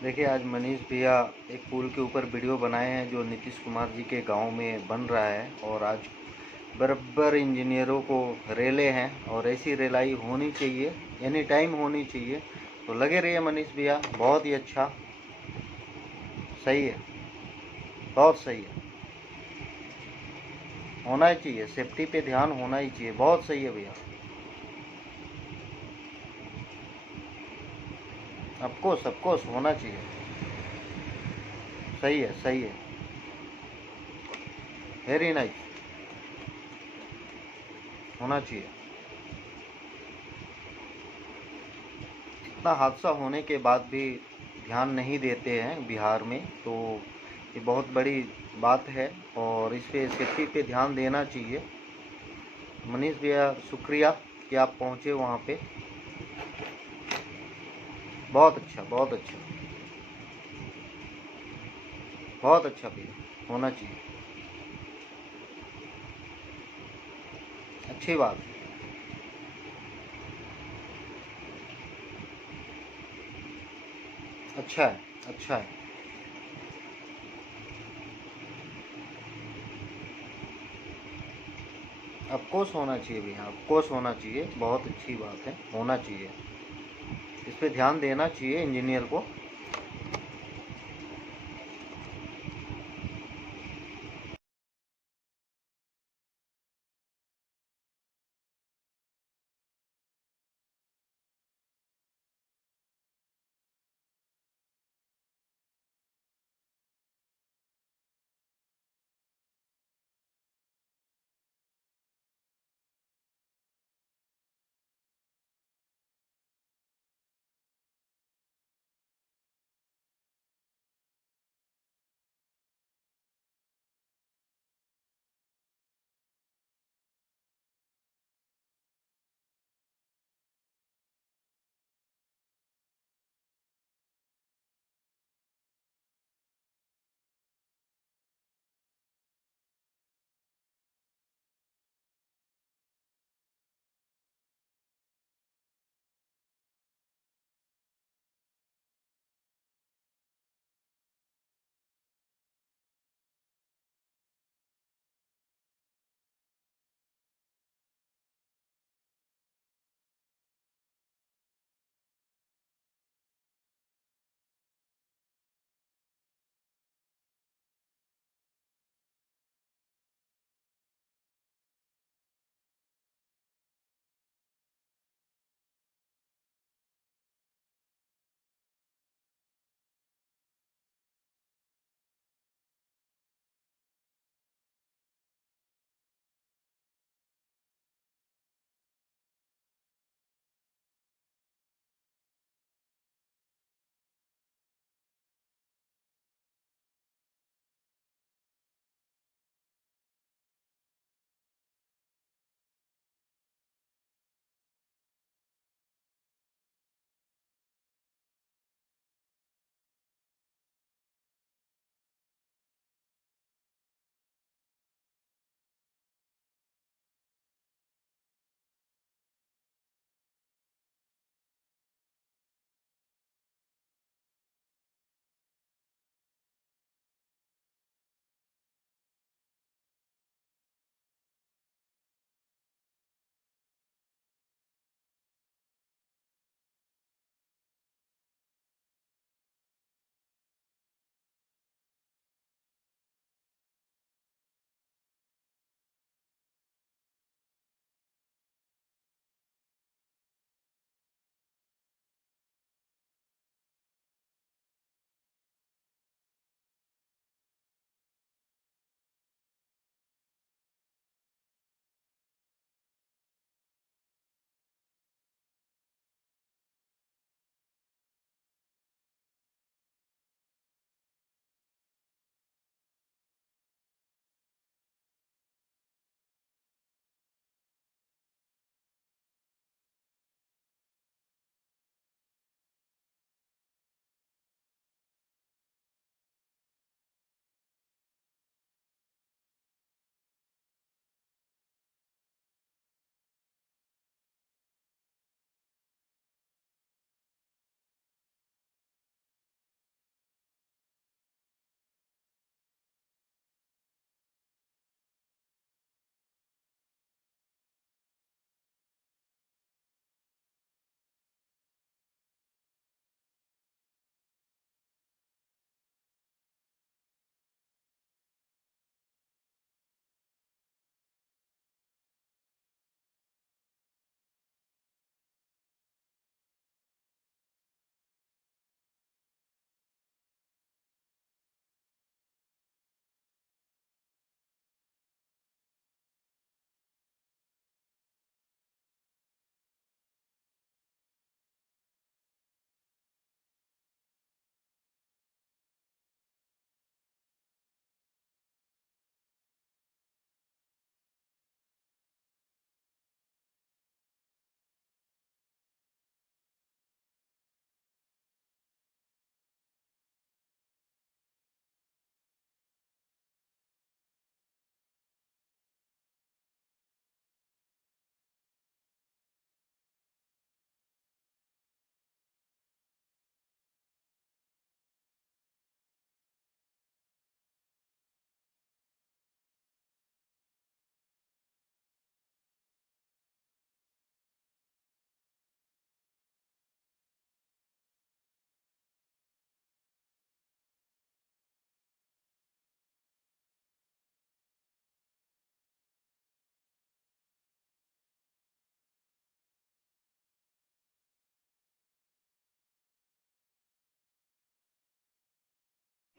देखिए, आज मनीष भैया एक पुल के ऊपर वीडियो बनाए हैं जो नीतीश कुमार जी के गांव में बन रहा है। और आज बराबर इंजीनियरों को रेले हैं और ऐसी रेलाई होनी चाहिए, एनी टाइम होनी चाहिए। तो लगे रहिए मनीष भैया, बहुत ही अच्छा, सही है, बहुत सही है, होना ही चाहिए। सेफ्टी पे ध्यान होना ही चाहिए, बहुत सही है भैया। ऑफकोर्स होना चाहिए। सही है, सही है, वेरी नाइस, होना चाहिए। इतना हादसा होने के बाद भी ध्यान नहीं देते हैं बिहार में, तो ये बहुत बड़ी बात है। और इस पे सेफ्टी पे ध्यान देना चाहिए। मनीष भैया, शुक्रिया कि आप पहुँचे वहाँ पे। बहुत अच्छा, बहुत अच्छा, बहुत अच्छा भैया, होना चाहिए, अच्छी बात है। अच्छा है, अच्छा है। ऑफकोर्स होना चाहिए भैया, ऑफकोर्स होना चाहिए, बहुत अच्छी बात है, होना चाहिए। इस पे ध्यान देना चाहिए इंजीनियर को।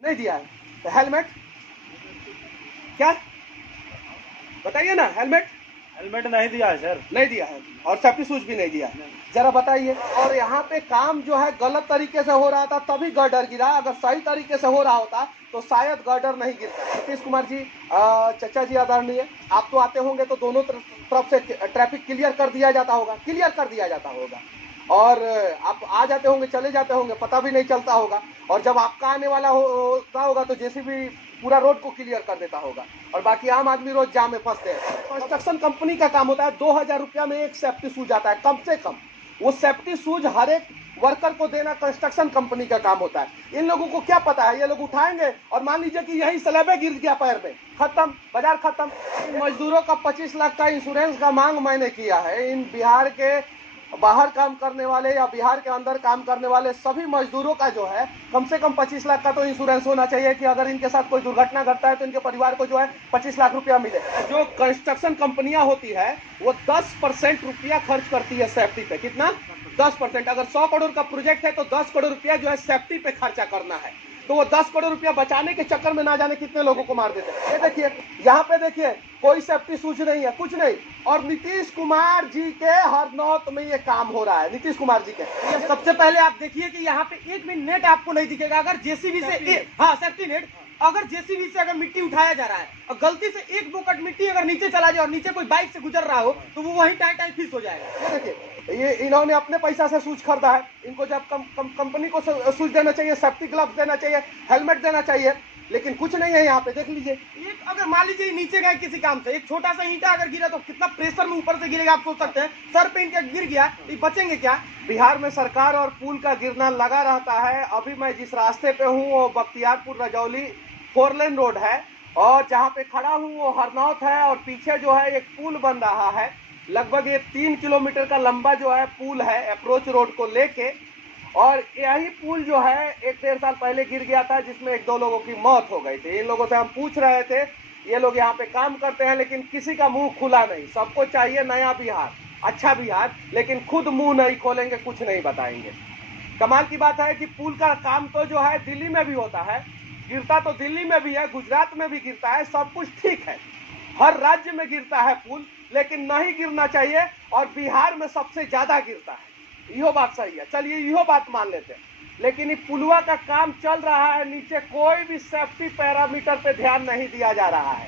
नहीं दिया है। तो हेलमेट क्या बताइए ना, हेलमेट नहीं दिया है सर। नहीं दिया है और सेफ्टी शूज भी नहीं दिया है, जरा बताइए। और यहाँ पे काम जो है गलत तरीके से हो रहा था तभी गर्डर गिरा, अगर सही तरीके से हो रहा होता तो शायद गर्डर नहीं गिरता। नीतीश कुमार जी, चचा जी आदरणीय, आप तो आते होंगे तो दोनों तरफ से ट्रैफिक क्लियर कर दिया जाता होगा, और आप आ जाते होंगे चले जाते होंगे, पता भी नहीं चलता होगा। और जब आपका आने वाला होता होगा तो जेसीबी पूरा रोड को क्लियर कर देता होगा, और बाकी आम आदमी रोज जाम में फंसते हैं। कंस्ट्रक्शन कंपनी का काम होता है, 2000 रुपया में एक सेफ्टी शूज आता है कम से कम। वो सेफ्टी शूज हर एक वर्कर को देना कंस्ट्रक्शन कंपनी का काम होता है। इन लोगों को क्या पता है, ये लोग उठाएंगे और मान लीजिए कि यही स्लैबे गिर गया पैर में, खत्म, बाजार खत्म। इन मजदूरों का 25 लाख का इंश्योरेंस का मांग मैंने किया है। इन बिहार के बाहर काम करने वाले या बिहार के अंदर काम करने वाले सभी मजदूरों का जो है कम से कम 25 लाख का तो इंश्योरेंस होना चाहिए कि अगर इनके साथ कोई दुर्घटना घटता है तो इनके परिवार को जो है 25 लाख रुपया मिले। जो कंस्ट्रक्शन कंपनियां होती है वो 10% रुपया खर्च करती है सेफ्टी पे। कितना? 10%। अगर 100 करोड़ का प्रोजेक्ट है तो 10 करोड़ रुपया जो है सेफ्टी पे खर्चा करना है। तो वो 10 करोड़ रुपया बचाने के चक्कर में ना जाने कितने लोगों को मार देते हैं। ये देखिए, यहाँ पे देखिए, कोई सेफ्टी शूज नहीं है, कुछ नहीं। और नीतीश कुमार जी के हरनौत में ये काम हो रहा है, नीतीश कुमार जी के। ये सबसे पहले आप देखिए कि यहाँ पे एक भी नेट आपको नहीं दिखेगा। अगर जेसीबी से हाँ सेफ्टी नेट, अगर जेसीबी से अगर मिट्टी उठाया जा रहा है और गलती से एक बुकट मिट्टी अगर नीचे चला जाए और नीचे कोई बाइक से गुजर रहा हो तो वो वहीं टाई टाई फिस हो जाएगा। ये देखिए, ये इन्होंने अपने पैसा से शूज खरीदा है। इनको जब कंपनी को शूज देना चाहिए, सेफ्टी ग्लव्स देना चाहिए, हेलमेट देना चाहिए, लेकिन कुछ नहीं है यहाँ पे। देख लीजिए, एक अगर मान लीजिए नीचे गए किसी काम से, एक छोटा सा ईंटा अगर गिरा तो कितना प्रेशर में ऊपर से गिरेगा आप सोच सकते हैं। सर पे इनका गिर गया तो बचेंगे क्या? बिहार में सरकार और पुल का गिरना लगा रहता है। अभी मैं जिस रास्ते पे हूँ वो बख्तियारपुर रजौली 4 लेन रोड है, और जहाँ पे खड़ा हूँ वो हरनौत है, और पीछे जो है एक पुल बन रहा है। लगभग ये 3 किलोमीटर का लंबा जो है पुल है अप्रोच रोड को लेके, और यही पुल जो है 1-1.5 साल पहले गिर गया था, जिसमें 1-2 लोगों की मौत हो गई थी। इन लोगों से हम पूछ रहे थे, ये लोग यहाँ पे काम करते हैं लेकिन किसी का मुंह खुला नहीं। सबको चाहिए नया बिहार, अच्छा बिहार, लेकिन खुद मुंह नहीं खोलेंगे, कुछ नहीं बताएंगे। कमाल की बात है कि पुल का काम तो जो है दिल्ली में भी होता है, गिरता तो दिल्ली में भी है, गुजरात में भी गिरता है, सब कुछ ठीक है, हर राज्य में गिरता है पुल, लेकिन नहीं गिरना चाहिए, और बिहार में सबसे ज्यादा गिरता है। यो बात सही है, चलिए यो बात मान लेते हैं। लेकिन ये पुलवा का काम चल रहा है, नीचे कोई भी सेफ्टी पैरामीटर पे ध्यान नहीं दिया जा रहा है।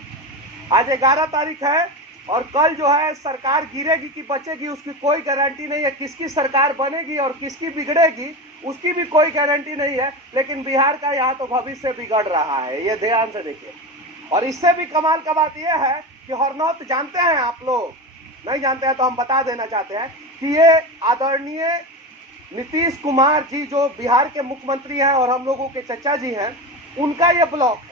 आज 11 तारीख है और कल जो है सरकार गिरेगी कि बचेगी उसकी कोई गारंटी नहीं है। किसकी सरकार बनेगी और किसकी बिगड़ेगी उसकी भी कोई गारंटी नहीं है। लेकिन बिहार का यहाँ तो भविष्य बिगड़ रहा है, ये ध्यान से देखिए। और इससे भी कमाल का बात यह है कि हरनौत जानते हैं आप लोग, नहीं जानते हैं तो हम बता देना चाहते हैं कि ये आदरणीय नीतीश कुमार जी जो बिहार के मुख्यमंत्री हैं और हम लोगों के चचा जी हैं, उनका ये ब्लॉक है।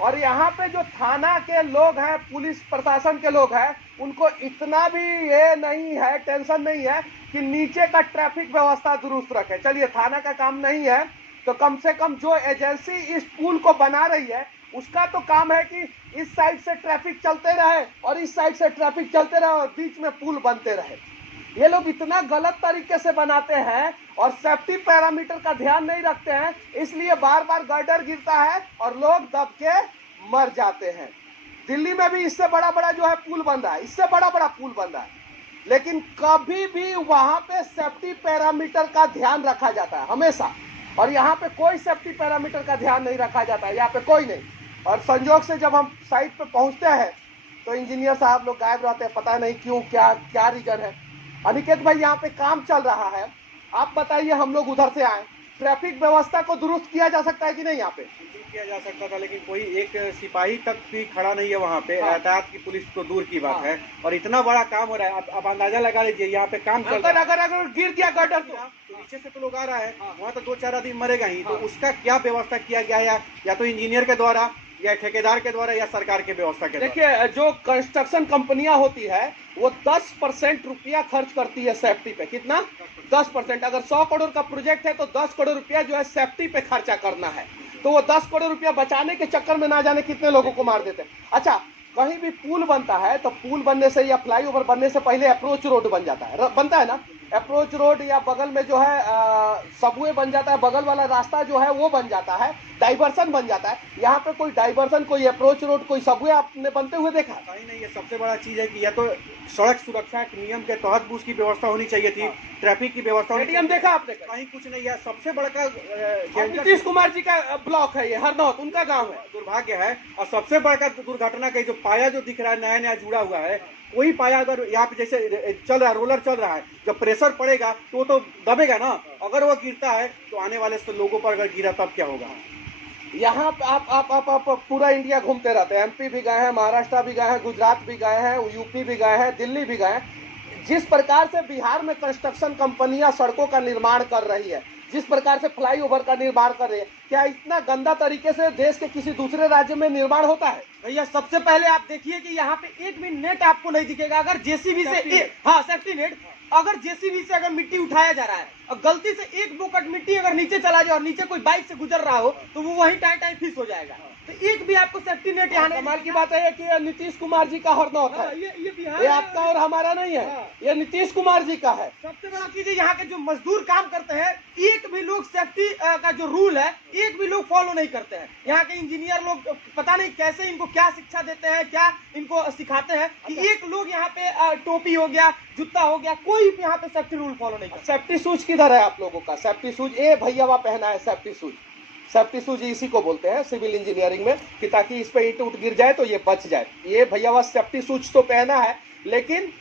और यहाँ पे जो थाना के लोग हैं, पुलिस प्रशासन के लोग हैं, उनको इतना भी ये नहीं है, टेंशन नहीं है कि नीचे का ट्रैफिक व्यवस्था दुरुस्त रखे। चलिए, थाना का काम नहीं है तो कम से कम जो एजेंसी इस पुल को बना रही है उसका तो काम है कि इस साइड से ट्रैफिक चलते रहे और इस साइड से ट्रैफिक चलते रहे और बीच में पुल बनते रहे। ये लोग इतना गलत तरीके से बनाते हैं और सेफ्टी पैरामीटर का ध्यान नहीं रखते हैं, इसलिए बार बार गर्डर गिरता है और लोग दब के मर जाते हैं। दिल्ली में भी इससे बड़ा बड़ा जो है पुल बन रहा है, इससे बड़ा बड़ा पुल बन रहा है, लेकिन कभी भी वहां पे सेफ्टी पैरामीटर का ध्यान रखा जाता है हमेशा, और यहाँ पे कोई सेफ्टी पैरामीटर का ध्यान नहीं रखा जाता है, यहाँ पे कोई नहीं। और संजोग से जब हम साइट पे पहुंचते हैं तो इंजीनियर साहब लोग गायब रहते हैं, पता नहीं क्यों, क्या रीजन है। अनिकेत भाई, यहाँ पे काम चल रहा है, आप बताइए, हम लोग उधर से आए, ट्रैफिक व्यवस्था को दुरुस्त किया जा सकता है कि नहीं? यहाँ पे किया जा सकता था, लेकिन कोई एक सिपाही तक भी खड़ा नहीं है वहाँ पे। एहतियात की पुलिस तो दूर की बात है, और इतना बड़ा काम हो रहा है। आप अंदाजा लगा लीजिए, यहाँ पे काम चल रहा है, अगर गिर गया गर्डर तो नीचे से तो लोग आ रहा है, वहाँ तो 2-4 आदमी मरेगा ही। तो उसका क्या व्यवस्था किया गया, या तो इंजीनियर के द्वारा या ठेकेदार के द्वारा या सरकार के व्यवस्था के द्वारा? देखिए, जो कंस्ट्रक्शन कंपनियां होती है वो 10% रुपया खर्च करती है सेफ्टी पे। कितना? 10%। अगर 100 करोड़ का प्रोजेक्ट है तो 10 करोड़ रुपया जो है सेफ्टी पे खर्चा करना है, तो वो 10 करोड़ रुपया बचाने के चक्कर में ना जाने कितने लोगों को मार देते हैं। अच्छा, कहीं भी पुल बनता है तो पुल बनने से या फ्लाईओवर बनने से पहले अप्रोच रोड बन जाता है, बनता है ना, अप्रोच रोड या बगल में जो है सबवे बन जाता है, बगल वाला रास्ता जो है वो बन जाता है, डाइवर्सन बन जाता है। यहाँ पे कोई डाइवर्सन, कोई अप्रोच रोड, कोई सबवे आपने बनते हुए देखा? कहीं नहीं, ये सबसे बड़ा चीज है कि या तो सड़क सुरक्षा के नियम के तहत भी उसकी व्यवस्था होनी चाहिए थी, ट्रैफिक की व्यवस्था होनी स्टेडियम चाहिए। देखा आपने? कहीं कुछ नहीं है। सबसे बड़ा और नीतीश कुमार जी का ब्लॉक है ये, हरनौत उनका गांव है। दुर्भाग्य है। और सबसे बड़ा दुर्घटना का जो पाया जो दिख रहा है नया नया जुड़ा हुआ है, वही पाया अगर यहाँ पे जैसे चल रहा है, रोलर चल रहा है, जब प्रेशर पड़ेगा तो दबेगा ना। अगर वो गिरता है तो आने वाले लोगों पर अगर गिरा तब क्या होगा। यहाँ पे आप पूरा इंडिया घूमते रहते हैं, एमपी भी गए हैं, महाराष्ट्र भी गए हैं, गुजरात भी गए हैं, यूपी भी गए हैं, दिल्ली भी गए हैं। जिस प्रकार से बिहार में कंस्ट्रक्शन कंपनियां सड़कों का निर्माण कर रही है, जिस प्रकार से फ्लाईओवर का निर्माण कर रही है, क्या इतना गंदा तरीके से देश के किसी दूसरे राज्य में निर्माण होता है? भैया सबसे पहले आप देखिए कि यहाँ पे एक भी नेट आपको नहीं दिखेगा। अगर जेसीबी से हाँ सेफ्टी नेट, अगर जेसीबी से अगर मिट्टी उठाया जा रहा है और गलती से एक बोकट मिट्टी अगर नीचे चला जाए और नीचे कोई बाइक से गुजर रहा हो तो वो वहीं टाई टाई फिस हो जाएगा। तो एक भी आपको सेफ्टी नेट यहाँ नहीं। कमाल की बात है कि ये नीतीश कुमार जी का हरनौत है, ये बिहार ये आपका और हमारा नहीं है, ये नीतीश कुमार जी का है। सबसे बड़ा चीज है यहाँ के जो मजदूर काम करते हैं, एक भी लोग सेफ्टी का जो रूल है एक भी लोग फॉलो नहीं करते हैं। यहाँ के इंजीनियर लोग पता नहीं कैसे इनको क्या शिक्षा देते हैं, क्या इनको सिखाते हैं कि एक लोग यहाँ पे टोपी हो गया, जूता हो गया, कोई भी यहाँ पे सेफ्टी रूल फॉलो नहीं करता। सेफ्टी शूज किधर है आप लोगों का? सेफ्टी शूज ये भैया पहना है सेफ्टी शूज। सेफ्टी शूज इसी को बोलते हैं सिविल इंजीनियरिंग में कि ताकि इस पे ईंट उठ गिर जाए तो ये बच जाए। ये भैया सेफ्टी शूज तो पहना है, लेकिन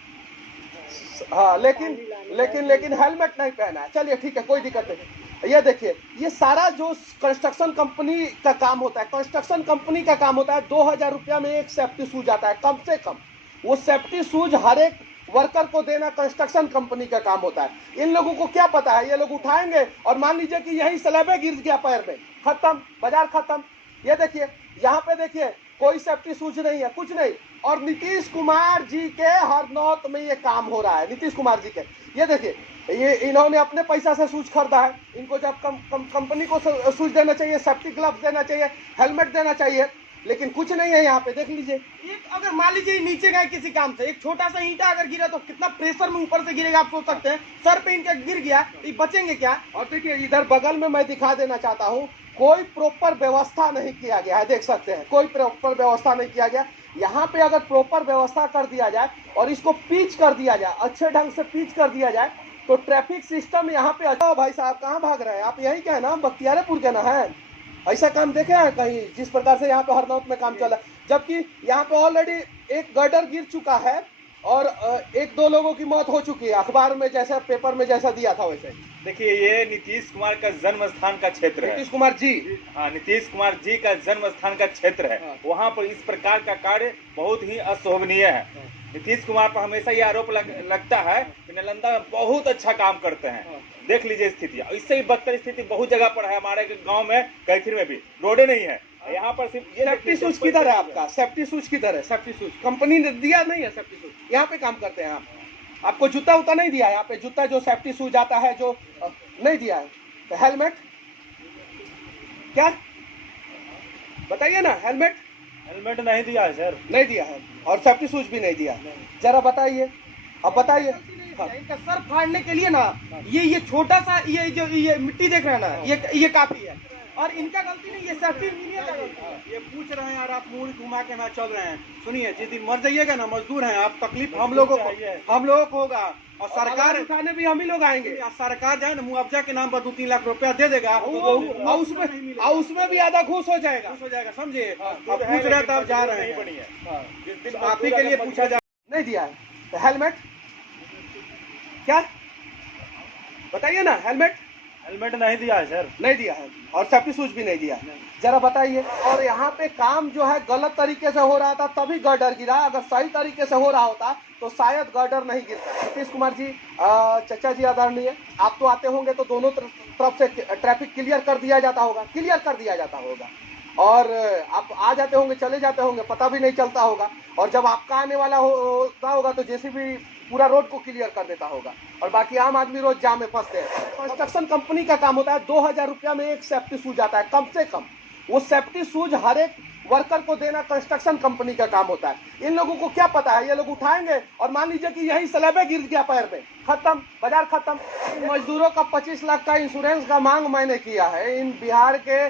हाँ लेकिन हेलमेट नहीं पहना है। चलिए ठीक है, कोई दिक्कत नहीं। ये देखिए, ये सारा जो कंस्ट्रक्शन कंपनी का काम होता है, कंस्ट्रक्शन कंपनी का काम होता है 2000 रुपया में एक सेफ्टी शूज आता है कम से कम। वो सेफ्टी शूज हर एक वर्कर को देना कंस्ट्रक्शन कंपनी का काम होता है। इन लोगों को क्या पता है, ये लोग उठाएंगे और मान लीजिए कि यही स्लैबे गिर गया पैर में, खत्म, बाजार खत्म। ये देखिए, यहाँ पे देखिए कोई सेफ्टी शूज नहीं है, कुछ नहीं। और नीतीश कुमार जी के हरनौत में ये काम हो रहा है, नीतीश कुमार जी के। ये देखिए, ये इन्होंने अपने पैसा से शूज खरीदा है। इनको जब कंपनी को शूज देना चाहिए, सेफ्टी ग्लव्स देना चाहिए, हेलमेट देना चाहिए, लेकिन कुछ नहीं है यहाँ पे। देख लीजिए, एक अगर मान लीजिए नीचे गए किसी काम से, एक छोटा सा ईंटा अगर गिरा तो कितना प्रेशर में ऊपर से गिरेगा आप सोच सकते हैं। सर पे इनका गिर गया तो बचेंगे क्या? और देखिए इधर बगल में मैं दिखा देना चाहता हूँ, कोई प्रॉपर व्यवस्था नहीं किया गया है। देख सकते हैं, कोई प्रॉपर व्यवस्था नहीं किया गया। यहाँ पे अगर प्रॉपर व्यवस्था कर दिया जाए और इसको पिच कर दिया जाए, अच्छे ढंग से पिच कर दिया जाए, तो ट्रैफिक सिस्टम यहाँ पे अच्छा। भाई साहब कहाँ भाग रहे हैं आप? यही क्या है ना, बख्तियारपुर के ना है? ऐसा काम देखे हैं कहीं जिस प्रकार से यहाँ पे हरनौत में काम चला? जबकि यहाँ पे ऑलरेडी एक गर्डर गिर चुका है और एक दो लोगों की मौत हो चुकी है। अखबार में जैसा, पेपर में जैसा दिया था वैसे। देखिए, ये नीतीश कुमार का जन्म स्थान का क्षेत्र है। नीतीश कुमार जी, हाँ, नीतीश कुमार जी का जन्म स्थान का क्षेत्र है। हाँ। वहाँ पर इस प्रकार का कार्य बहुत ही अशोभनीय है। नीतीश कुमार पर हमेशा ये आरोप लगता है कि नालंदा में बहुत अच्छा काम करते हैं। देख लीजिए स्थिति, इससे भी बदतर स्थिति बहुत जगह पर है। हमारे गांव में, कैथीर में भी रोडे नहीं है। यहाँ पर सिर्फ ये सेफ्टी शूज किधर है आपका? सेफ्टी शूज किधर है? सेफ्टी शूज कंपनी ने दिया नहीं है। सेफ्टी शूज यहाँ पे काम करते हैं आप, आपको जूता उता नहीं दिया है यहाँ पे? जूता जो सेफ्टी शूज आता है जो नहीं दिया है। तो हेलमेट क्या बताइए ना? हेलमेट नहीं दिया है सर, नहीं दिया है, और सेफ्टी शूज भी नहीं दिया है। जरा बताइए, अब बताइए। हाँ। इनका सर फाड़ने के लिए ना ये छोटा सा ये मिट्टी देख रहे हैं ना, ये काफी है। और इनका गलती नहीं, ये सेफ्टी इंजीनियर का गलती है। ये पूछ रहे हैं यार, आप मुंह घुमा के ना चल रहे हैं। सुनिए, जिस दिन मर जाइएगा ना, मजदूर हैं आप, तकलीफ हम लोगों को होगा। और सरकार उठाने भी हम ही लोग आएंगे। सरकार जाए ना, मुआवजा के नाम पर 2-3 लाख रुपया दे देगा, और उसमें भी आधा घूस हो जाएगा, समझे? अब पूछ रहे तब जा रहे हैं, आप ही के लिए पूछा जा। नहीं दिया है तो हेलमेट क्या बताइए ना? हेलमेट नहीं दिया है सर, नहीं दिया है, और सेफ्टी शूज भी नहीं दिया। जरा बताइए। और यहाँ पे काम जो है गलत तरीके से हो रहा था तभी गर्डर गिरा। अगर सही तरीके से हो रहा होता तो शायद गर्डर नहीं गिरता। नीतीश कुमार जी, चचा जी आदरणीय, आप तो आते होंगे तो दोनों तरफ से ट्रैफिक क्लियर कर दिया जाता होगा, और आप आ जाते होंगे, चले जाते होंगे, पता भी नहीं चलता होगा। और जब आपका आने वाला होता होगा तो जेसीबी पूरा रोड को क्लियर कर देता होगा, और बाकी आम आदमी रोज जाम में फंसते हैं। कंस्ट्रक्शन कंपनी का काम होता है 2000 रुपया में एक सेफ्टी शूज आता है कम से कम। वो सेफ्टी शूज हर एक वर्कर को देना कंस्ट्रक्शन कंपनी का काम होता है। इन लोगों को क्या पता है, ये लोग उठाएंगे और मान लीजिए कि यही स्लैबे गिर गया पैर में, खत्म, बाजार खत्म। इन मजदूरों का 25 लाख का इंश्योरेंस का मांग मैंने किया है। इन बिहार के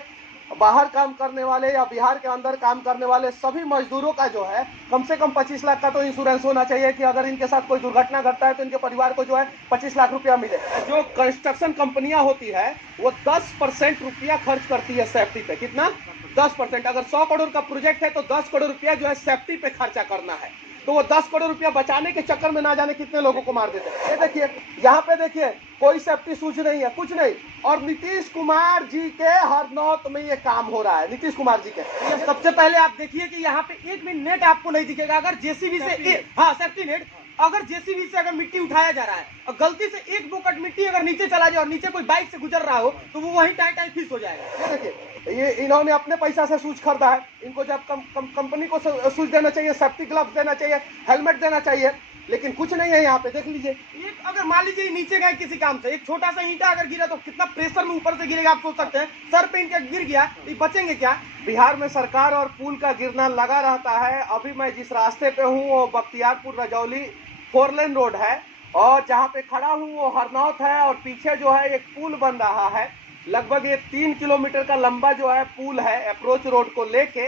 बाहर काम करने वाले या बिहार के अंदर काम करने वाले सभी मजदूरों का जो है कम से कम 25 लाख का तो इंश्योरेंस होना चाहिए कि अगर इनके साथ कोई दुर्घटना घटता है तो इनके परिवार को जो है 25 लाख रुपया मिले। जो कंस्ट्रक्शन कंपनियां होती है वो 10% रुपया खर्च करती है सेफ्टी पे। कितना? 10%। अगर 100 करोड़ का प्रोजेक्ट है तो 10 करोड़ रुपया जो है सेफ्टी पे खर्चा करना है। तो वो 10 करोड़ रुपया बचाने के चक्कर में ना जाने कितने लोगों को मार देते हैं। ये देखिए, यहाँ पे देखिए, कोई सेफ्टी सूझ नहीं है, कुछ नहीं। और नीतीश कुमार जी के हरनौत में ये काम हो रहा है, नीतीश कुमार जी के। सबसे पहले आप देखिए कि यहाँ पे एक भी नेट आपको नहीं दिखेगा। अगर जेसीबी से हाँ सेफ्टी नेट, अगर जेसीबी से अगर मिट्टी उठाया जा रहा है और गलती से एक बोकट मिट्टी अगर नीचे चला जाए और नीचे कोई बाइक से गुजर रहा हो तो वो वही टाई फिस हो जाएगा। ये देखिए, ये इन्होंने अपने पैसा से सूज खरीदा है। इनको जब कंपनी को सूज देना चाहिए, सेफ्टी ग्लव्स देना चाहिए, हेलमेट देना चाहिए, लेकिन कुछ नहीं है यहाँ पे। देख लीजिए, एक अगर मान लीजिए नीचे गए किसी काम से, एक छोटा सा ईंटा अगर गिरा तो कितना प्रेशर में ऊपर से गिरेगा आप सोच सकते हैं। सर पे इनका गिर गया तो बचेंगे क्या? बिहार में सरकार और पुल का गिरना लगा रहता है। अभी मैं जिस रास्ते पे हूँ वो बख्तियारपुर रजौली 4 लेन रोड है और जहाँ पे खड़ा हूँ वो हरनौत है और पीछे जो है एक पुल बन रहा है। लगभग ये 3 किलोमीटर का लंबा जो है पुल है अप्रोच रोड को लेके,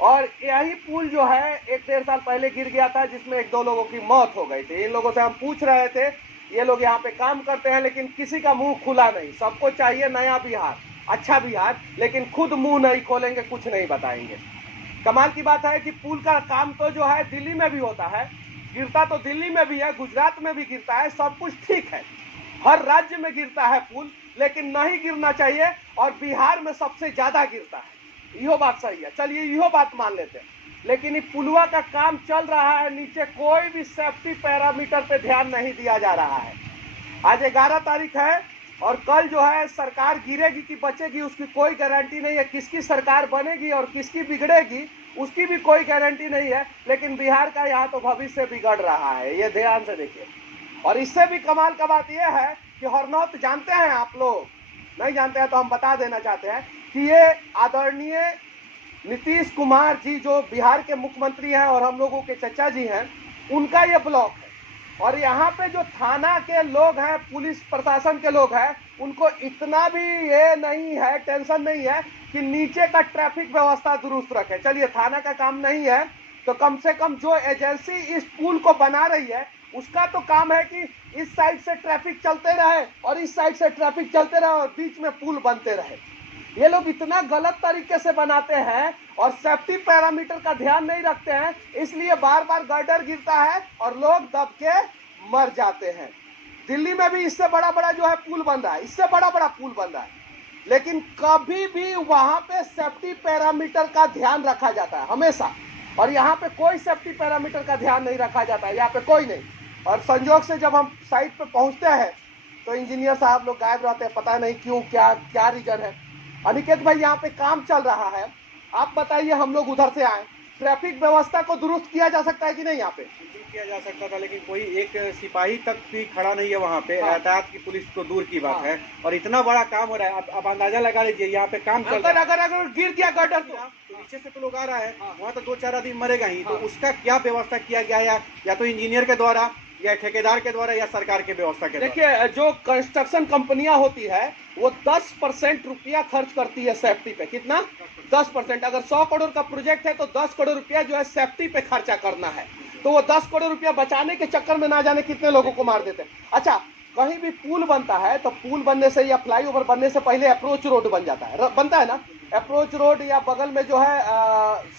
और यही पुल जो है 1-1.5 साल पहले गिर गया था जिसमें 1-2 लोगों की मौत हो गई थी। इन लोगों से हम पूछ रहे थे, ये लोग यहाँ पे काम करते हैं लेकिन किसी का मुंह खुला नहीं। सबको चाहिए नया बिहार, अच्छा बिहार, लेकिन खुद मुंह नहीं खोलेंगे, कुछ नहीं बताएंगे। कमाल की बात है कि पुल का काम तो जो है दिल्ली में भी होता है, गिरता तो दिल्ली में भी है, गुजरात में भी गिरता है, सब कुछ ठीक है, हर राज्य में गिरता है पुल, लेकिन नहीं गिरना चाहिए और बिहार में सबसे ज्यादा गिरता है। यो बात सही है, चलिए यो बात मान लेते हैं। लेकिन ये पुलवा का काम चल रहा है, नीचे कोई भी सेफ्टी पैरामीटर पे ध्यान नहीं दिया जा रहा है। आज 11 तारीख है और कल जो है सरकार गिरेगी कि बचेगी उसकी कोई गारंटी नहीं है। किसकी सरकार बनेगी और किसकी बिगड़ेगी उसकी भी कोई गारंटी नहीं है। लेकिन बिहार का यहाँ तो भविष्य बिगड़ रहा है, ये ध्यान से देखिए। और इससे भी कमाल का बात यह है कि हरनौत जानते हैं आप लोग, नहीं जानते हैं तो हम बता देना चाहते हैं कि ये आदरणीय नीतीश कुमार जी जो बिहार के मुख्यमंत्री हैं और हम लोगों के चचा जी हैं, उनका ये ब्लॉक है। और यहाँ पे जो थाना के लोग हैं, पुलिस प्रशासन के लोग हैं, उनको इतना भी ये नहीं है, टेंशन नहीं है कि नीचे का ट्रैफिक व्यवस्था दुरुस्त रखे। चलिए, थाना का काम नहीं है तो कम से कम जो एजेंसी इस पुल को बना रही है उसका तो काम है कि इस साइड से ट्रैफिक चलते रहे और इस साइड से ट्रैफिक चलते रहे और बीच में पुल बनते रहे। ये लोग इतना गलत तरीके से बनाते हैं और सेफ्टी पैरामीटर का ध्यान नहीं रखते हैं, इसलिए बार बार गर्डर गिरता है और लोग दब के मर जाते हैं। दिल्ली में भी इससे बड़ा बड़ा जो है पुल बन रहा है, इससे बड़ा बड़ा पुल बन रहा है, लेकिन कभी भी वहां पे सेफ्टी पैरामीटर का ध्यान रखा जाता है हमेशा, और यहाँ पे कोई सेफ्टी पैरामीटर का ध्यान नहीं रखा जाता है, यहाँ पे कोई नहीं। और संजोग से जब हम साइट पे पहुंचते हैं तो इंजीनियर साहब लोग गायब रहते हैं, पता नहीं क्यों, क्या रीजन है। अनिकेत भाई, यहाँ पे काम चल रहा है, आप बताइए, हम लोग उधर से आए, ट्रैफिक व्यवस्था को दुरुस्त किया जा सकता है कि नहीं? यहाँ पे किया जा सकता था, लेकिन कोई एक सिपाही तक भी खड़ा नहीं है वहाँ पे। यातायात की पुलिस तो दूर की बात है, और इतना बड़ा काम हो रहा है। आप अंदाजा लगा लीजिए, यहाँ पे काम चल रहा है। अगर गिर गया गर्डर तो नीचे से तो लोग आ रहा है, वहाँ तो 2-4 आदमी मरेगा ही। तो उसका क्या व्यवस्था किया गया, या तो इंजीनियर के द्वारा या ठेकेदार के द्वारा या सरकार के व्यवस्था के द्वारा? देखिए, जो कंस्ट्रक्शन कंपनियां होती है वो 10% रुपया खर्च करती है सेफ्टी पे। कितना? 10%। अगर 100 करोड़ का प्रोजेक्ट है तो 10 करोड़ रुपया जो है सेफ्टी पे खर्चा करना है। तो वो 10 करोड़ रुपया बचाने के चक्कर में ना जाने कितने लोगों को मार देते हैं। अच्छा, कहीं भी पुल बनता है तो पुल बनने से या फ्लाईओवर बनने से पहले अप्रोच रोड बन जाता है, बनता है ना, अप्रोच रोड, या बगल में जो है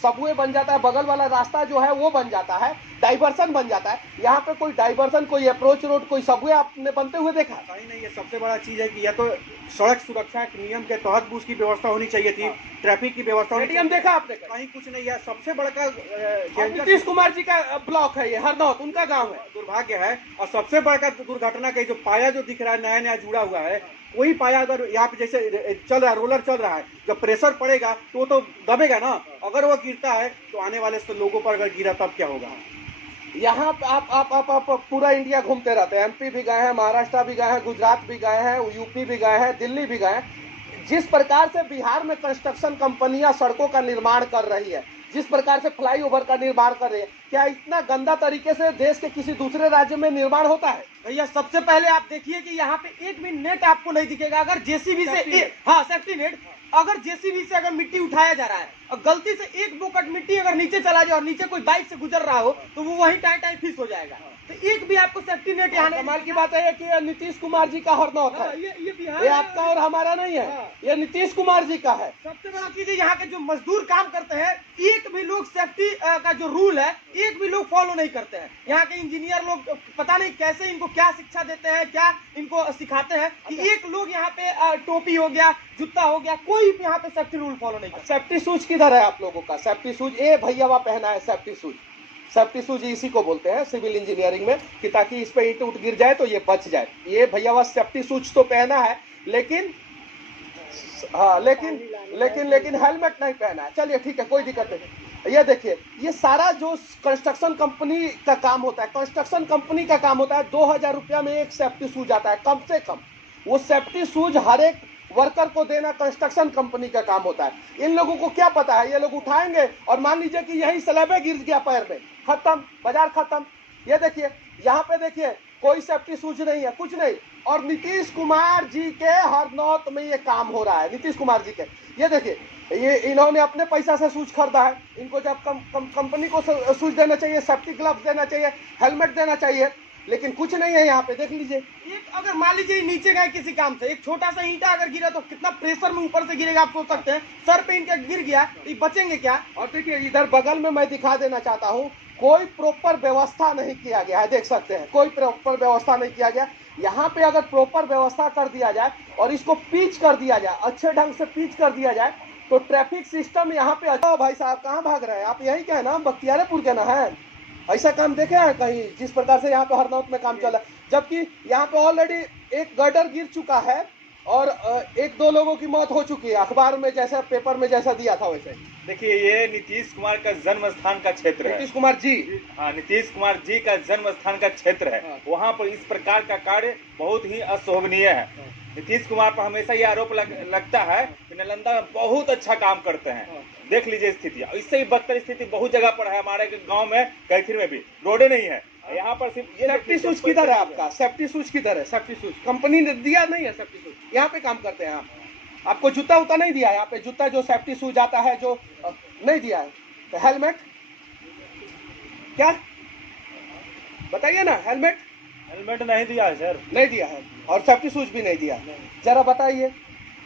सबवे बन जाता है, बगल वाला रास्ता जो है वो बन जाता है, डाइवर्सन बन जाता है। यहाँ पे कोई डाइवर्सन, कोई अप्रोच रोड, कोई सबवे आपने बनते हुए देखा? कहीं नहीं। ये सबसे बड़ा चीज है कि या तो सड़क सुरक्षा के नियम के तहत भी उसकी व्यवस्था होनी चाहिए थी, ट्रैफिक की व्यवस्था होनी स्टेडियम देखा आपने? कहीं कुछ नहीं है। सबसे बड़ा नीतीश कुमार जी का ब्लॉक है ये, हरनौत उनका गाँव है। दुर्भाग्य है। और सबसे बड़ा दुर्घटना का जो पाया जो दिख रहा है, नया नया जुड़ा हुआ है, वही पाया अगर यहाँ पे जैसे चल रहा है, रोलर चल रहा है, जब प्रेशर पड़ेगा तो वो तो दबेगा ना। अगर वो गिरता है तो आने वाले लोगों पर अगर गिरा तब क्या होगा? यहाँ आप पूरा इंडिया घूमते रहते हैं, एमपी भी गए हैं, महाराष्ट्र भी गए हैं, गुजरात भी गए हैं, यूपी भी गए हैं, दिल्ली भी गए हैं। जिस प्रकार से बिहार में कंस्ट्रक्शन कंपनियां सड़कों का निर्माण कर रही है, जिस प्रकार से फ्लाईओवर का निर्माण कर रही है, क्या इतना गंदा तरीके से देश के किसी दूसरे राज्य में निर्माण होता है? भैया सबसे पहले आप देखिए कि यहाँ पे एक भी नेट आपको नहीं दिखेगा। अगर जेसीबी से हाँ सेफ्टी नेट, अगर जेसीबी से अगर मिट्टी उठाया जा रहा है और गलती से एक बोकट मिट्टी अगर नीचे चला जाए और नीचे कोई बाइक से गुजर रहा हो तो वो वहीं टाई टाई फिस हो जाएगा। तो एक भी आपको सेफ्टी नेट यहाँ कमाल की बात है कि ये नीतीश कुमार जी का हरनौत है, ये बिहार ये आपका और हमारा नहीं है, ये नीतीश कुमार जी का है। सबसे बड़ा चीज है यहाँ के जो मजदूर काम करते हैं, एक भी लोग सेफ्टी का जो रूल है एक भी लोग फॉलो नहीं करते हैं। यहाँ के इंजीनियर लोग पता नहीं कैसे इनको क्या शिक्षा देते हैं, क्या इनको सिखाते हैं कि एक लोग यहाँ पे टोपी हो गया, जूता हो गया, कोई भी यहाँ पे सेफ्टी रूल फॉलो नहीं करता। सेफ्टी शूज किधर है आप लोगों का? सेफ्टी शूज ये भैया वहाँ पहना है सेफ्टी शूज। सेफ्टी शूज इसी को बोलते हैं सिविल इंजीनियरिंग में कि ताकि इस पे ईंट उठ गिर जाए तो ये बच जाए। ये भैया वह सेफ्टी शूज तो पहना है लेकिन हाँ लेकिन हेलमेट नहीं पहना है। चलिए ठीक है, कोई दिक्कत नहीं। ये देखिए, ये सारा जो कंस्ट्रक्शन कंपनी का काम होता है, कंस्ट्रक्शन कंपनी का काम होता है 2000 रुपया में एक सेफ्टी शूज आता है कम से कम। वो सेफ्टी शूज हर एक वर्कर को देना कंस्ट्रक्शन कंपनी का काम होता है। इन लोगों को क्या पता है, ये लोग उठाएंगे और मान लीजिए कि यही स्लैबे गिर गया पैर में, खत्म, बाजार खत्म। ये देखिए, यहाँ पे देखिए कोई सेफ्टी शूज नहीं है, कुछ नहीं। और नीतीश कुमार जी के हरनौत में ये काम हो रहा है, नीतीश कुमार जी के। ये देखिए, ये इन्होंने अपने पैसा से शूज खरीदा है। इनको जब कंपनी को शूज देना चाहिए, सेफ्टी ग्लव्स देना चाहिए, हेलमेट देना चाहिए, लेकिन कुछ नहीं है यहाँ पे। देख लीजिए, एक अगर मान लीजिए नीचे गए किसी काम से, एक छोटा सा ईंटा अगर गिरा तो कितना प्रेशर में ऊपर से गिरेगा आप सोच सकते हैं। सर पे इनका गिर गया तो ये बचेंगे क्या? और देखिए इधर बगल में मैं दिखा देना चाहता हूँ, कोई प्रॉपर व्यवस्था नहीं किया गया है। देख सकते हैं, कोई प्रॉपर व्यवस्था नहीं किया गया। यहाँ पे अगर प्रॉपर व्यवस्था कर दिया जाए और इसको पिच कर दिया जाए, अच्छे ढंग से पिच कर दिया जाए, तो ट्रैफिक सिस्टम यहाँ पे अच्छा। भाई साहब कहाँ भाग रहे हैं आप? यही क्या है ना, बख्तियारपुर के ना है? ऐसा काम देखे हैं कहीं जिस प्रकार से यहाँ पे हरनौत में काम चला? जबकि यहाँ पे ऑलरेडी एक गर्डर गिर चुका है और एक दो लोगों की मौत हो चुकी है। अखबार में जैसा, पेपर में जैसा दिया था वैसे। देखिए, ये नीतीश कुमार का जन्म स्थान का क्षेत्र है। नीतीश कुमार जी, हाँ, नीतीश कुमार जी का जन्म स्थान का क्षेत्र है। हाँ। वहाँ पर इस प्रकार का कार्य बहुत ही अशोभनीय है। नीतीश कुमार पर हमेशा ये आरोप लगता है कि नालंदा में बहुत अच्छा काम करते हैं। देख लीजिए स्थिति, इससे ही बदतर स्थिति बहुत जगह पर है। हमारे गांव में, कैथीर में भी रोडे नहीं है। यहाँ पर सिर्फ ये सेफ्टी शूज किधर है आपका? सेफ्टी शूज किधर है? सेफ्टी शूज कंपनी ने दिया नहीं है। सेफ्टी शूज यहाँ पे काम करते हैं आप, आपको जूता उता नहीं दिया है यहाँ पे? जूता जो सेफ्टी शूज आता है जो नहीं दिया है। तो हेलमेट क्या बताइए ना? हेलमेट नहीं दिया है सर, नहीं दिया है और सेफ्टी शूज भी नहीं दिया। जरा बताइए,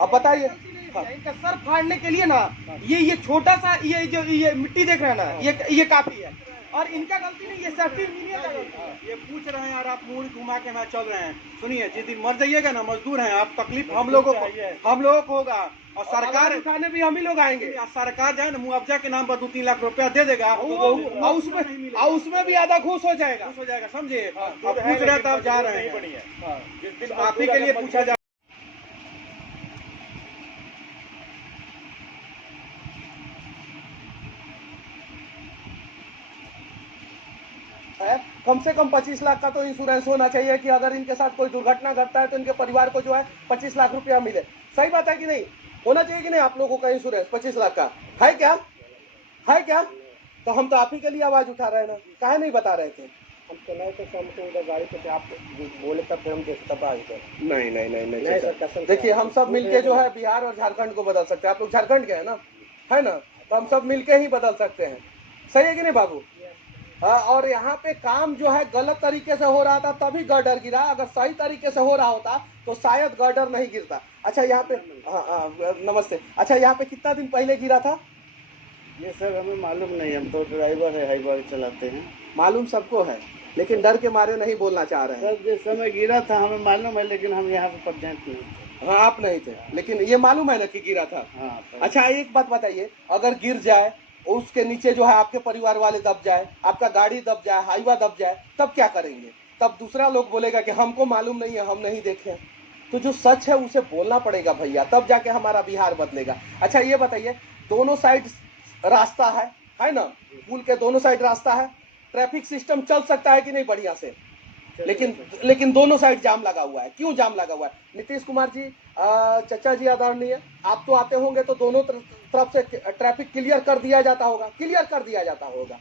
अब बताइए। हाँ। इनका सर फाड़ने के लिए ना ये छोटा सा ये मिट्टी देख रहे हैं ना, ये काफी है। और इनका गलती नहीं, ये सेफ्टी इंजीनियर का गलती है। ये पूछ रहे हैं और आप मुंह घुमा के यहाँ चल रहे हैं। सुनिए, जिस दिन मर जाइएगा ना, मजदूर हैं आप, तकलीफ हम लोगों को होगा। और सरकार उठाने भी हम ही लोग आएंगे। सरकार जाए ना, मुआवजा के नाम पर 2-3 लाख रुपया दे देगा, उसमें भी आधा घूस हो जाएगा। समझे? आप पूछ रहे हैं तो आप जा रहे हैं। आप ही के लिए पूछा जा है। कम से कम 25 लाख का तो इंश्योरेंस होना चाहिए कि अगर इनके साथ कोई दुर्घटना घटता है तो इनके परिवार को जो है 25 लाख रुपया मिले। सही बात है कि नहीं? होना चाहिए कि नहीं आप लोगों का इंश्योरेंस 25 लाख का? है क्या? है क्या? तो हम तो आप ही के लिए आवाज उठा रहे हैं ना, काहे नहीं बता रहे थे? हम तो नहीं तो उधर गाड़ी पे आप बोले तब हम तब आ गए। नहीं। देखिए, हम सब मिलके जो है बिहार और झारखंड को बदल सकते हैं। आप लोग झारखंड के है ना, है ना? तो हम सब मिलके ही बदल सकते हैं। सही है कि नहीं बाबू? हाँ। और यहाँ पे काम जो है गलत तरीके से हो रहा था तभी गर्डर गिरा। अगर सही तरीके से हो रहा होता तो शायद गर्डर नहीं गिरता। अच्छा यहाँ पे, हाँ नमस्ते। अच्छा यहाँ पे कितना दिन पहले गिरा था? ये सर हमें मालूम नहीं, हम तो ड्राइवर है, हाईवे चलाते हैं। मालूम सबको है लेकिन डर के मारे नहीं बोलना चाह रहे हैं। सर जिस समय गिरा था हमें मालूम है, लेकिन हम यहाँ पे प्रेजेंट नहीं। हाँ, आप नहीं थे लेकिन ये मालूम है ना कि गिरा था। हाँ। अच्छा एक बात बताइए, अगर गिर जाए उसके नीचे जो है आपके परिवार वाले दब जाए, आपका गाड़ी दब जाए, हाईवा दब जाए, तब क्या करेंगे? तब दूसरा लोग बोलेगा कि हमको मालूम नहीं है, हम नहीं देखे। तो जो सच है उसे बोलना पड़ेगा भैया, तब जाके हमारा बिहार बदलेगा। अच्छा ये बताइए, दोनों साइड रास्ता है ना? पुल के दोनों साइड रास्ता है, ट्रैफिक सिस्टम चल सकता है कि नहीं बढ़िया से? लेकिन दोनों साइड जाम लगा हुआ है। क्यों जाम लगा हुआ है? नीतीश कुमार जी, चचा जी आदरणीय, आप तो आते होंगे तो दोनों तरफ से ट्रैफिक क्लियर कर दिया जाता होगा,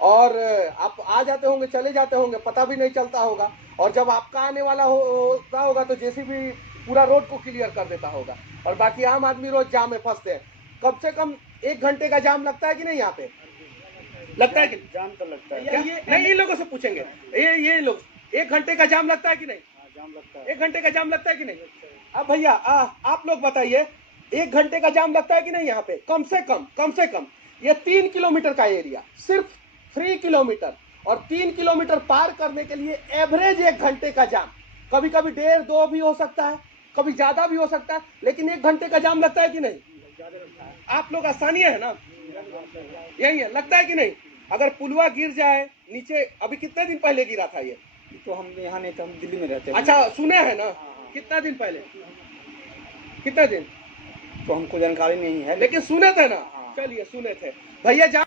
और आप आ जाते होंगे, चले जाते होंगे, पता भी नहीं चलता होगा, और जब आपका आने वाला होता होगा तो जेसीबी पूरा रोड को क्लियर कर देता होगा, और बाकी आम आदमी रोज जाम में फंसते हैं। कम से कम 1 घंटे का जाम लगता है कि नहीं? यहाँ पे लगता है कि जाम तो लगता है। नहीं, इन लोगों से पूछेंगे, ये लोग 1 घंटे का जाम लगता है कि नहीं? जाम लगता है। 1 घंटे का जाम लगता है कि नहीं? अब भैया आप लोग बताइए, 1 घंटे का जाम लगता है कि नहीं यहाँ पे? कम से कम ये 3 किलोमीटर का एरिया, सिर्फ 3 किलोमीटर, और 3 किलोमीटर पार करने के लिए एवरेज 1 घंटे का जाम, कभी कभी 1.5 2 भी हो सकता है, कभी ज्यादा भी हो सकता है, लेकिन 1 घंटे का जाम लगता है कि नहीं? आप लोग स्थानीय है ना, यही है, लगता है कि नहीं? अगर पुलवा गिर जाए नीचे, अभी कितने दिन पहले गिरा था ये? तो हम यहाँ नहीं, तो हम दिल्ली में रहते हैं। अच्छा, सुने हैं ना? कितना दिन पहले? कितने दिन? तो हमको जानकारी नहीं है, लेकिन सुने थे ना? चलिए, सुने थे भैया।